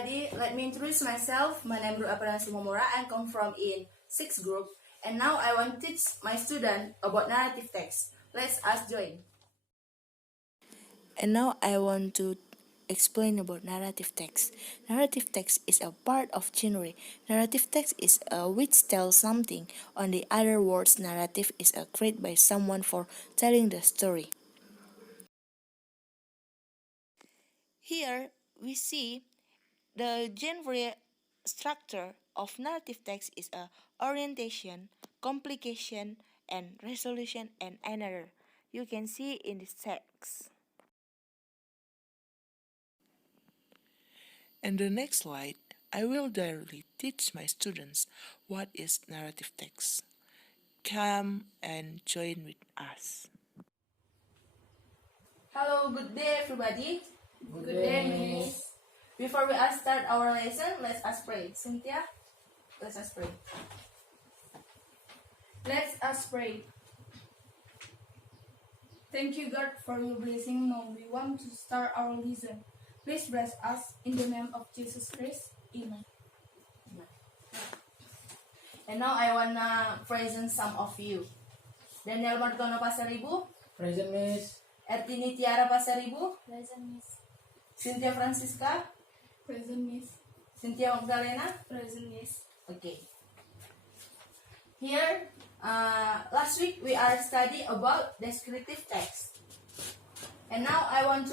everybody, let me introduce myself. My name is Aparna Sumomora. I come from in 6th group, and now I want to teach my student about narrative text. Let's us join. And now I want to explain about narrative text. Narrative text is a part of genre. Narrative text is which tells something. On the other words, narrative is a created by someone for telling the story. Here we see the genre structure of narrative text is a orientation, complication, and resolution and another. You can see in this text. In the next slide, I will directly teach my students what is narrative text. Come and join with us. Hello, good day everybody. Good day, Miss. Before we start our lesson, let us pray. Cynthia, let us pray. Let us pray. Thank you, God, for your blessing. Now we want to start our lesson. Please bless us in the name of Jesus Christ. Amen. And now I wanna present some of you. Daniel Martono Pasaribu, Present, Miss. Ertini Tiara Pasaribu, Present, Miss. Cynthia Francisca, Present, Miss. Cynthia Magdalena. Present, Miss. Okay. Here, last week we are study about descriptive text, and now I wanna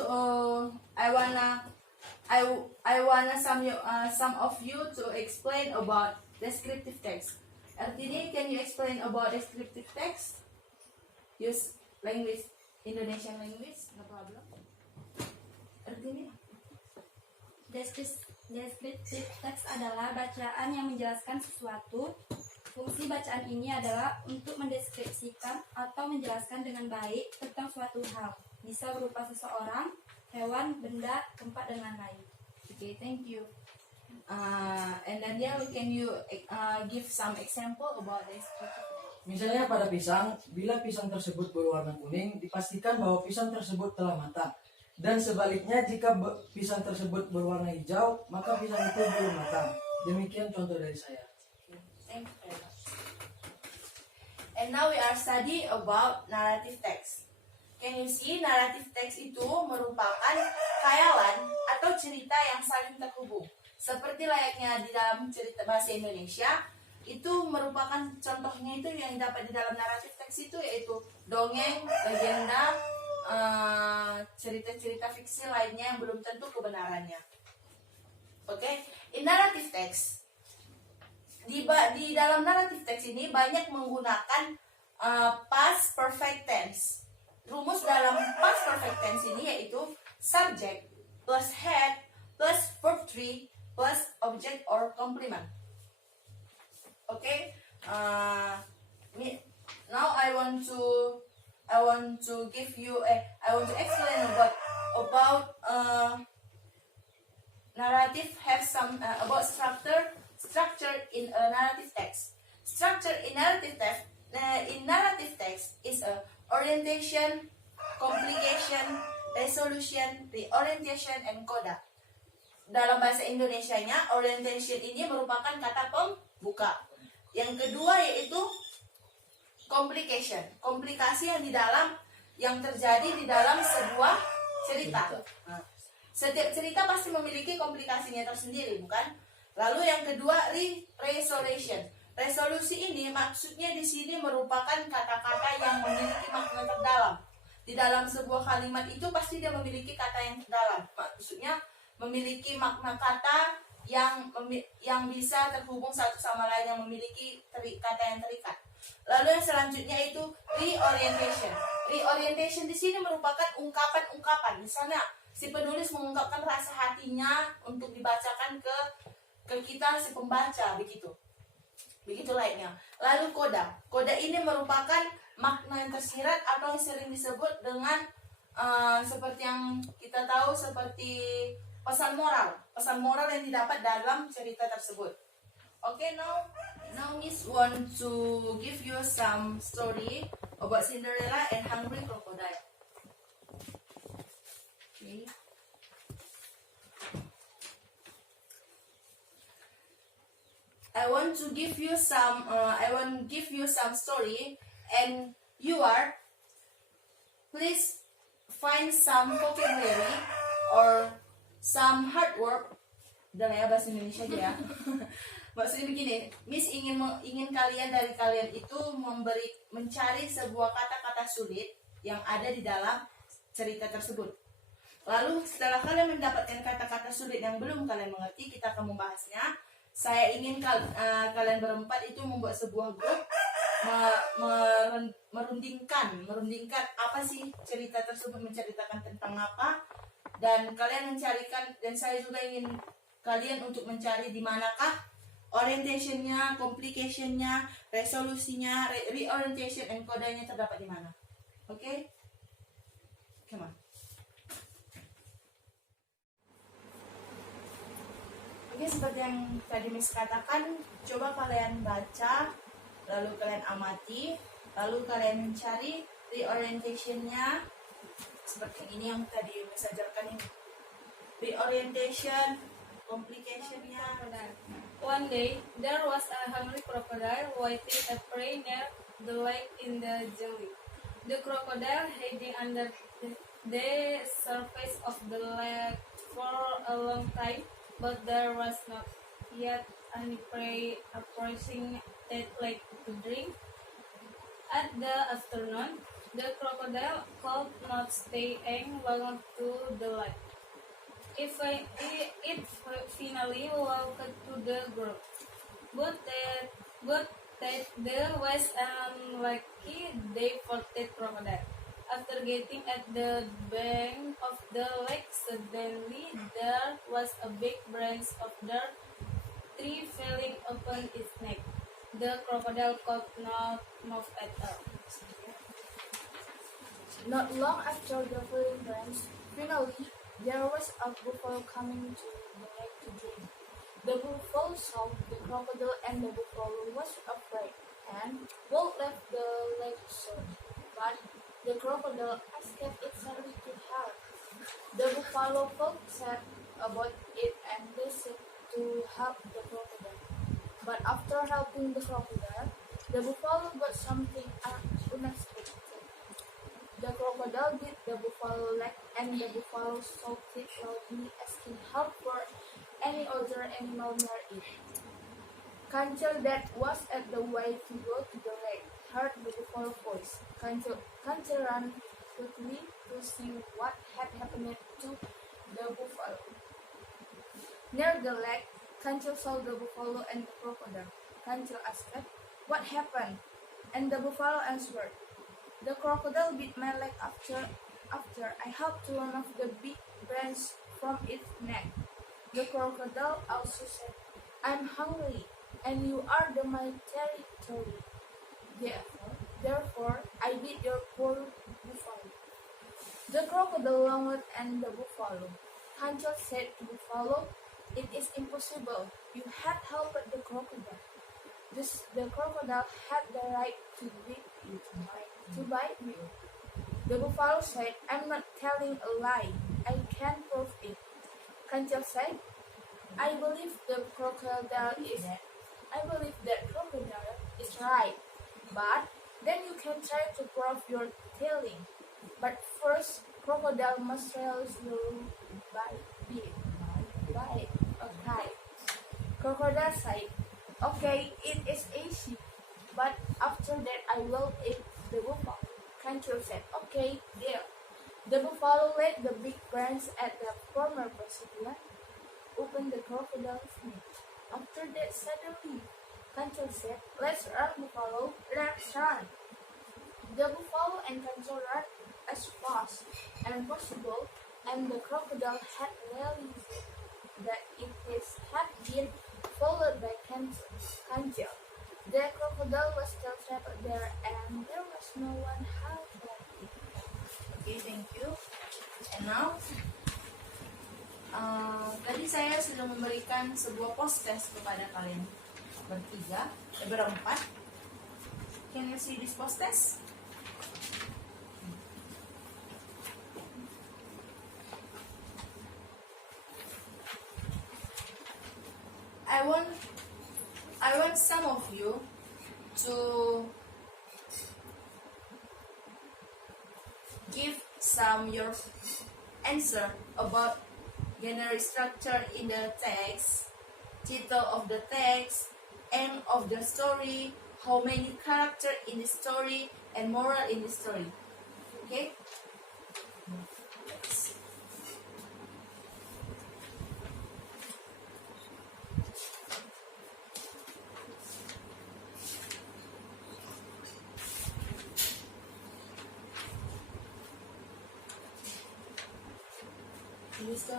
some of you to explain about descriptive text. Artini, can you explain about descriptive text? Use language, Indonesian language, no problem. Artini? Deskriptif teks adalah bacaan yang menjelaskan sesuatu. Fungsi bacaan ini adalah untuk mendeskripsikan atau menjelaskan dengan baik tentang suatu hal. Bisa berupa seseorang, hewan, benda, tempat, dan lain-lain. Okay, thank you. And Daniel, can you give some example about descriptive? Misalnya pada pisang, bila pisang tersebut berwarna kuning, dipastikan bahwa pisang tersebut telah matang. Dan sebaliknya, jika pisang tersebut berwarna hijau, maka pisang itu belum matang. Demikian contoh dari saya. Thank you very much. And now we are study about narrative text. Can you see narrative text itu merupakan khayalan atau cerita yang saling terhubung. Seperti layaknya di dalam cerita bahasa Indonesia, itu merupakan contohnya itu yang dapat di dalam naratif teks itu yaitu dongeng, legenda, cerita-cerita fiksi lainnya yang belum tentu kebenarannya. Oke, in narrative text di dalam naratif teks ini banyak menggunakan past perfect tense. Rumus dalam past perfect tense ini yaitu subject plus head plus verb 3 plus object or complement. Okay, now I want to give you I want to explain about narrative have some about structure in a narrative text. Structure in narrative text is a orientation, complication, resolution, reorientation, and coda. Dalam bahasa Indonesianya, orientation ini merupakan kata pembuka. Yang kedua yaitu complication, komplikasi yang terjadi di dalam sebuah cerita. Setiap cerita pasti memiliki komplikasinya tersendiri, bukan? Lalu yang kedua resolution. Resolusi ini maksudnya di sini merupakan kata-kata yang memiliki makna terdalam. Di dalam sebuah kalimat itu pasti dia memiliki kata yang terdalam. Maksudnya memiliki makna kata yang bisa terhubung satu sama lain, yang memiliki kata yang terikat. Lalu yang selanjutnya itu reorientation. Reorientation di sini merupakan ungkapan-ungkapan. Misalnya si penulis mengungkapkan rasa hatinya untuk dibacakan ke kita si pembaca, begitu lainnya. Lalu koda. Koda ini merupakan makna yang tersirat atau yang sering disebut dengan seperti yang kita tahu seperti pesan moral yang didapat dalam cerita tersebut. Okay, now Miss want to give you some story about Cinderella and Hungry Crocodile. Okay. to give you some story, and please find some vocabulary or some hard work. Udah lah ya, bahasa Indonesia aja ya. Maksudnya begini, Miss ingin dari kalian itu mencari sebuah kata-kata sulit yang ada di dalam cerita tersebut. Lalu setelah kalian mendapatkan kata-kata sulit yang belum kalian mengerti, kita akan membahasnya. Saya ingin kalian berempat itu membuat sebuah grup, merundingkan apa sih cerita tersebut, menceritakan tentang apa, dan kalian mencarikan, dan saya juga ingin kalian untuk mencari di manakah orientationnya, complicationnya, resolusinya, reorientation, and kodenya terdapat di mana. Oke? Come on. Oke, seperti yang tadi Miss katakan, coba kalian baca, lalu kalian amati, lalu kalian mencari reorientationnya, seperti ini yang tadi Miss ajarkan ini. Reorientation, complicationnya. One day, there was a hungry crocodile waiting at prey near the lake in the jungle. The crocodile hiding under the surface of the lake for a long time, but there was not yet any prey approaching that lake to drink. At the afternoon, the crocodile could not stay long to the lake. It finally walked to the group, but that there was unlucky day for the crocodile. After getting at the bank of the lake, suddenly there was a big branch of the tree falling upon its neck. The crocodile could not move at all. Not long after the falling branch, finally there was a buffalo coming to the lake to drink. The buffalo saw the crocodile, and the buffalo was afraid and both left the lake soon. But the crocodile escaped itself to her. The buffalo felt sad about it and decided to help the crocodile. But after helping the crocodile, the buffalo got something unexpected. The crocodile bit the buffalo leg, and the buffalo shouted loudly, asking help for any other animal near it. Kanchil, that was at the way to go to the lake, heard the buffalo voice. Kanchil ran quickly to see what had happened to the buffalo. Near the lake, Kanchil saw the buffalo and the crocodile. Kanchil asked, "What happened?" And the buffalo answered, "The crocodile bit my leg after I helped to remove the big branch from its neck." The crocodile also said, "I'm hungry, and you are my territory. Therefore, I bit your poor buffalo." The crocodile longed and the buffalo. Kanchil said to buffalo, "It is impossible. You had helped the crocodile. The crocodile had the right to bite you. The buffalo said, "I'm not telling a lie. I can prove it." Kanchil said, I believe that crocodile is right. But then you can try to prove your telling. But first, crocodile must realize you bite. Okay. Crocodile said, "Okay, it is easy. But after that, I will eat the buffalo." Kanchil said, "Okay, deal." The buffalo laid the big branch at the former position, opened the crocodile's neck. After that, suddenly, Kanchil said, "Let's run, buffalo, let's run." The buffalo and Kanchil ran as fast as possible, and the crocodile had realized that it had been followed by Kanchil. The crocodile was still trapped there, and there was no one helping it. Okay, thank you. And now, tadi saya sudah memberikan sebuah post test kepada kalian berempat. Can you see this post test? I I want some of you to give some your answer about generic structure in the text, title of the text, end of the story, how many character in the story, and moral in the story. Okay?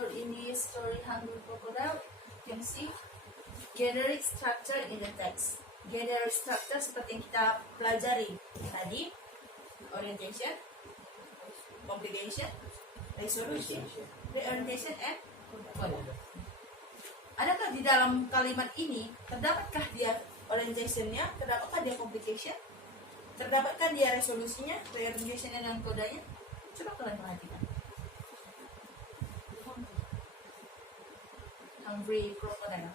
In this story Hungry Crocodile, you can see generic structure in the text. Generic structure seperti yang kita pelajari tadi, orientation, complication, resolution, reorientation, and coda. Adakah di dalam kalimat ini terdapatkah dia orientationnya, terdapatkah dia complication, terdapatkah dia resolusinya, reorientation, dan kodanya? Coba kalian perhatikan. Hungry Crocodile.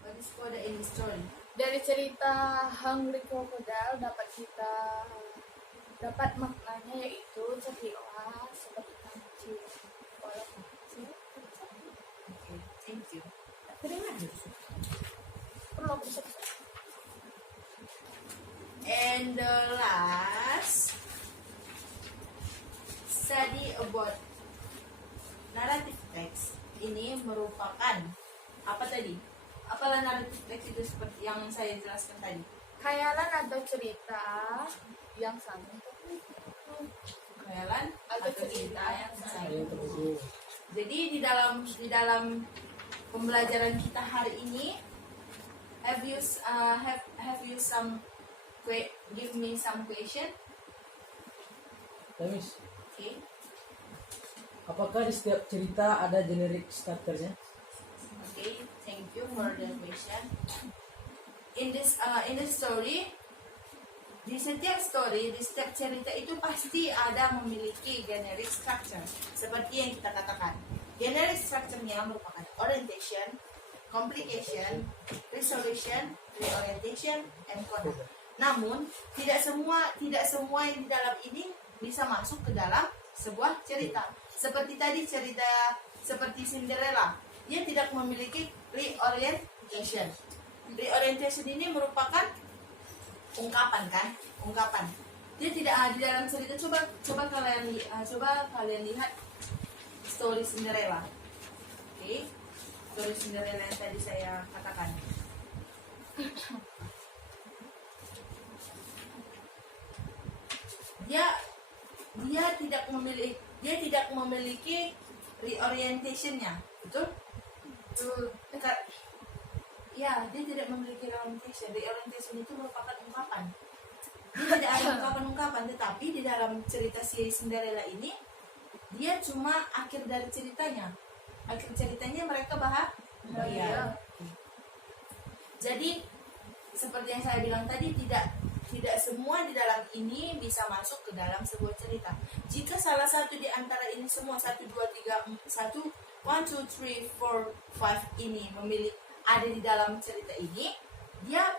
What is coda in the story? Dari cerita Hungry Crocodile dapat maknanya yaitu cerdilah seperti kancil. Okay, thank you. Terima kasih. Perlu aku bisa. And the last study about narrative text ini merupakan apa tadi? Apalah narrative text itu seperti yang saya jelaskan tadi? Khayalan atau cerita yang sama. Khayalan atau cerita yang sama. Jadi di dalam pembelajaran kita hari ini, have you give me some question? Miss, Okay. apakah di setiap cerita ada generic starternya? Okay, thank you for the question. In this story, di setiap cerita itu pasti ada memiliki generic structure. Seperti yang kita katakan, generic structure-nya merupakan orientation, complication, resolution, reorientation, and coda. Namun tidak semua yang di dalam ini bisa masuk ke dalam sebuah cerita. Seperti tadi cerita seperti Cinderella, dia tidak memiliki reorientation. Reorientation ini merupakan ungkapan kan? Ungkapan. Dia tidak di dalam cerita. Coba kalian lihat story Cinderella. Oke. Story Cinderella yang tadi saya katakan. Dia tidak memiliki reorientationnya, betul? Ya, dia tidak memiliki reorientation. Reorientation itu merupakan ungkapan. Dia tidak ada ungkapan-ungkapan, tetapi di dalam cerita si Cinderella ini, dia cuma akhir dari ceritanya. Akhir ceritanya mereka bahagia. Jadi seperti yang saya bilang tadi, tidak semua di dalam ini bisa masuk ke dalam sebuah cerita. Jika salah satu di antara ini semua 1, 2, 3, 1, 2, 3, 4, 5 ini ada di dalam cerita ini, dia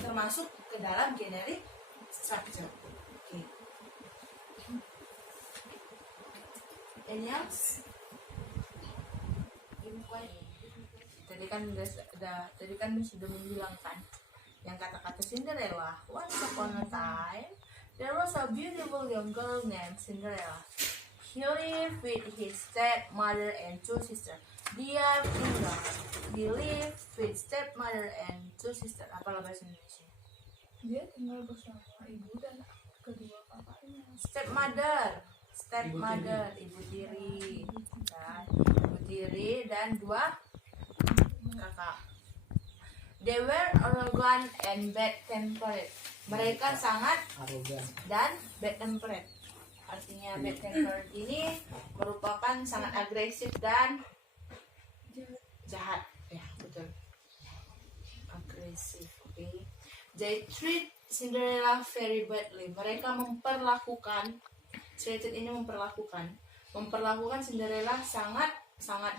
termasuk ke dalam generic structure. Okay. Any else? Tadi kan sudah membilangkan yang kata-kata Cinderella. Once upon a time, there was a beautiful young girl named Cinderella. He lived with his stepmother and 2 sisters. Dia tinggal. He lived with stepmother and 2 sisters. Apa bahasa Indonesia? Dia tinggal bersama ibu dan kedua kakaknya. Stepmother, ibu tiri, kan? Ibu tiri dan 2 kakak. They were arrogant and bad-tempered. Mereka sangat Arogan. dan bad-tempered. Artinya bad-tempered ini merupakan sangat agresif dan jahat. Ya, betul. Agresif, oke. Okay. They treat Cinderella very badly. Mereka memperlakukan Treated ini memperlakukan Cinderella sangat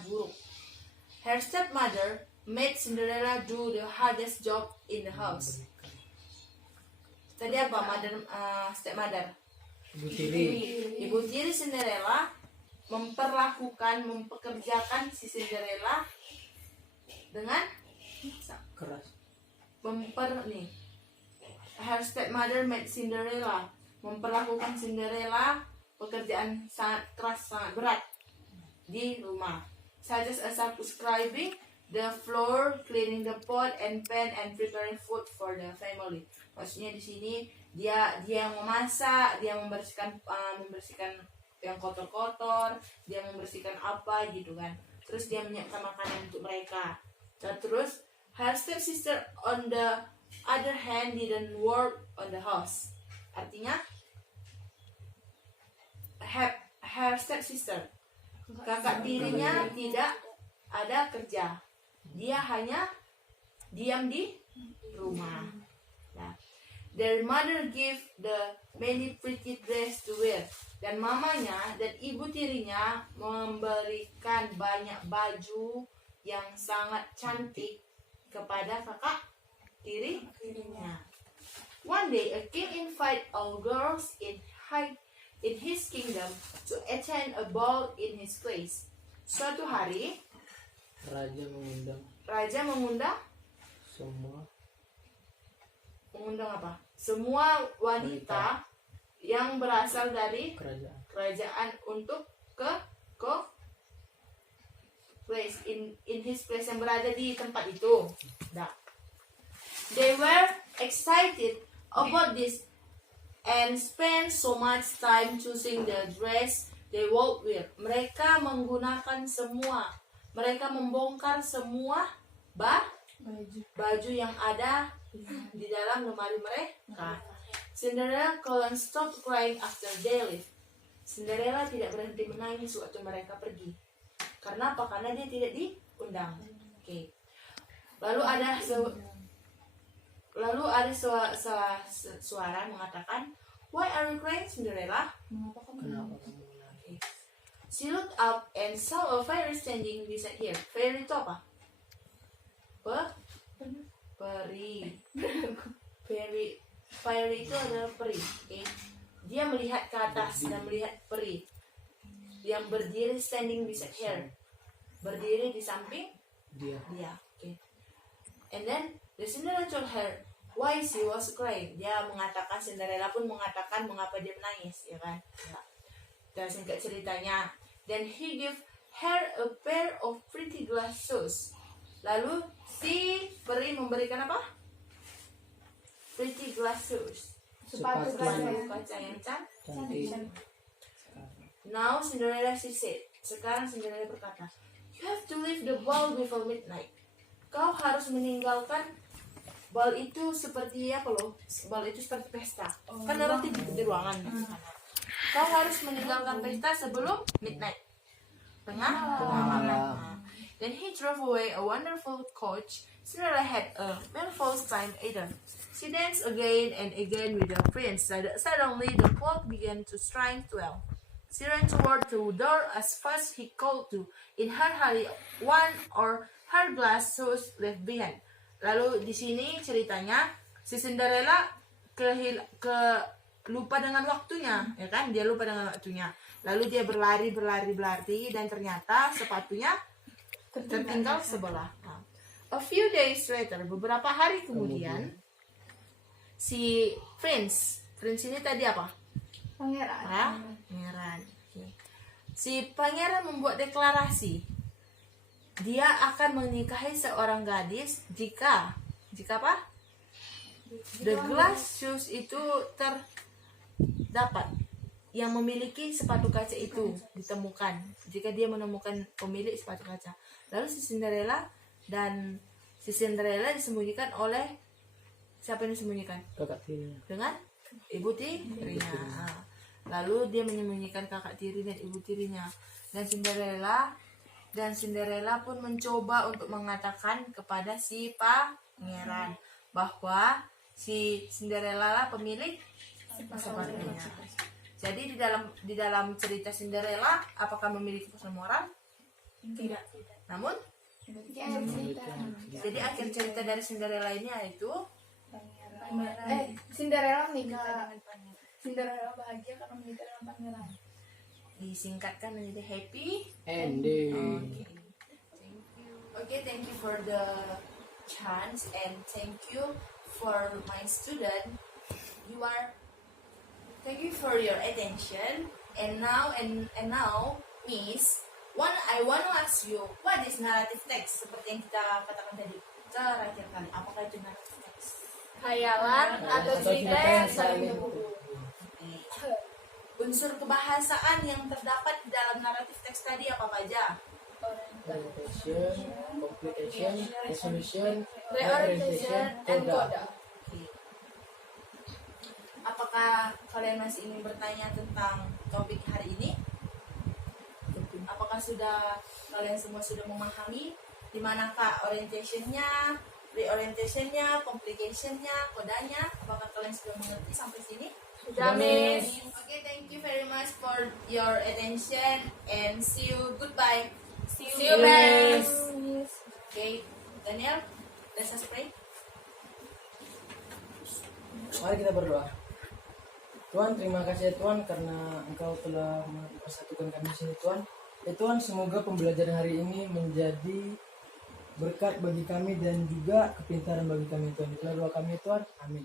buruk. Her stepmother made Cinderella do the hardest job in the house. Tadi apa stepmother? Ibu tiri. Ibu tiri Cinderella mempekerjakan si Cinderella dengan Keras. Her stepmother made Cinderella memperlakukan Cinderella pekerjaan sangat keras, sangat berat di rumah, such as scrubbing the floor, cleaning the pot and pan, and preparing food for the family. Maksudnya di sini dia yang memasak, dia membersihkan yang kotor-kotor, dia membersihkan apa gitu kan. Terus dia menyiapkan makanan untuk mereka. Dan terus her stepsister on the other hand didn't work on the house. Artinya her stepsister, kakak tirinya tidak ada kerja. Dia hanya diam di rumah. Nah, their mother gave the many pretty dress to wear. Dan mamanya dan ibu tirinya memberikan banyak baju yang sangat cantik kepada kakak tirinya. One day, a king invited all girls in his kingdom to attend a ball in his place. Suatu hari, raja mengundang semua wanita yang berasal dari kerajaan untuk ke place in his place, yang berada di tempat itu. Nah, they were excited about this and spend so much time choosing the dress they would wear. Mereka membongkar semua baju yang ada di dalam lemari mereka. Cinderella couldn't stop crying after they left. Cinderella tidak berhenti menangis waktu mereka pergi. Karena apa? Karena dia tidak diundang. Oke. Lalu ada suara mengatakan, "Why are you crying, Cinderella?" Kenapa kamu menangis? She looked up and saw a fairy standing beside her. Fairy itu apa? Peri. Fairy itu adalah peri. Okay? Dia melihat ke atas dan melihat peri yang berdiri standing beside her. Berdiri di samping dia. Okay. And then the Cinderella told her why she was crying. Cinderella pun mengatakan mengapa dia menangis, ya kan? Ya. Dan singkat ceritanya, then he gave her a pair of pretty glass shoes. Lalu si peri memberikan apa? Pretty glass shoes. Sepatu kaca yang cantik. Now Cinderella, she said. Sekarang Cinderella berkata, "You have to leave the ball before midnight." Kau harus meninggalkan bal itu seperti apa loh? Bal itu seperti pesta. Kan orang di ruangan. Kau harus meninggalkan pesta sebelum midnight. Tengah malam. Then he drove away a wonderful coach. Cinderella had a marvelous time either. She danced again and again with the prince. Suddenly the clock began to strike 12. She ran toward the door as fast as he could to. In her hurry, one or her glass shoes left behind. Lalu di sini ceritanya si Cinderella lupa dengan waktunya, ya kan? Dia lupa dengan waktunya. Lalu dia berlari dan ternyata sepatunya tertinggal sebelah. A few days later, beberapa hari kemudian, si Prince ini tadi apa? Pangeran. Si pangeran membuat deklarasi. Dia akan menikahi seorang gadis jika apa? The glass shoes itu terdapat, yang memiliki sepatu kaca itu ditemukan. Jika dia menemukan pemilik sepatu kaca. Lalu si Cinderella disembunyikan oleh siapa yang disembunyikan? Kakak tirinya. Dengan ibu tirinya. Lalu dia menyembunyikan kakak tiri dan ibu tirinya. Dan Cinderella pun mencoba untuk mengatakan kepada si pangeran bahwa si Cinderella lah pemilik sepatunya. Jadi di dalam cerita Cinderella apakah memiliki pesan moral? Tidak. Namun jadi akhir cerita dari Cinderella ini yaitu Cinderella menikah. Cinderella bahagia karena menikah dengan pangeran. disingkatkan menjadi happy Ending. Okay, thank you for the chance and thank you for my student. Thank you for your attention. And now, Miss, I want to ask you, what is narrative text? Seperti yang kita katakan tadi terakhir kali, apakah itu narrative text? Khayalan atau cerita yang saling terhubung. Unsur kebahasaan yang terdapat di dalam narrative text tadi apa aja? Orientation, complication, resolution, Reorientation and coda. Oke. Apakah kalian masih ingin bertanya tentang topik hari ini? Apakah kalian semua sudah memahami di manakah orientationnya, reorientationnya, complicationnya, kodanya? Apakah kalian sudah mengerti sampai sini? Sudah, Miss. Okay, thank you very much for your attention and see you. Goodbye. See See you, Miss. Okay, Daniel, let us pray. Mari kita berdoa. Tuhan, terima kasih ya Tuhan karena Engkau telah mempersatukan kami di sini Tuhan. Ya Tuhan, semoga pembelajaran hari ini menjadi berkat bagi kami dan juga kepintaran bagi kami Tuhan. Itulah doa kami Tuhan. Amin.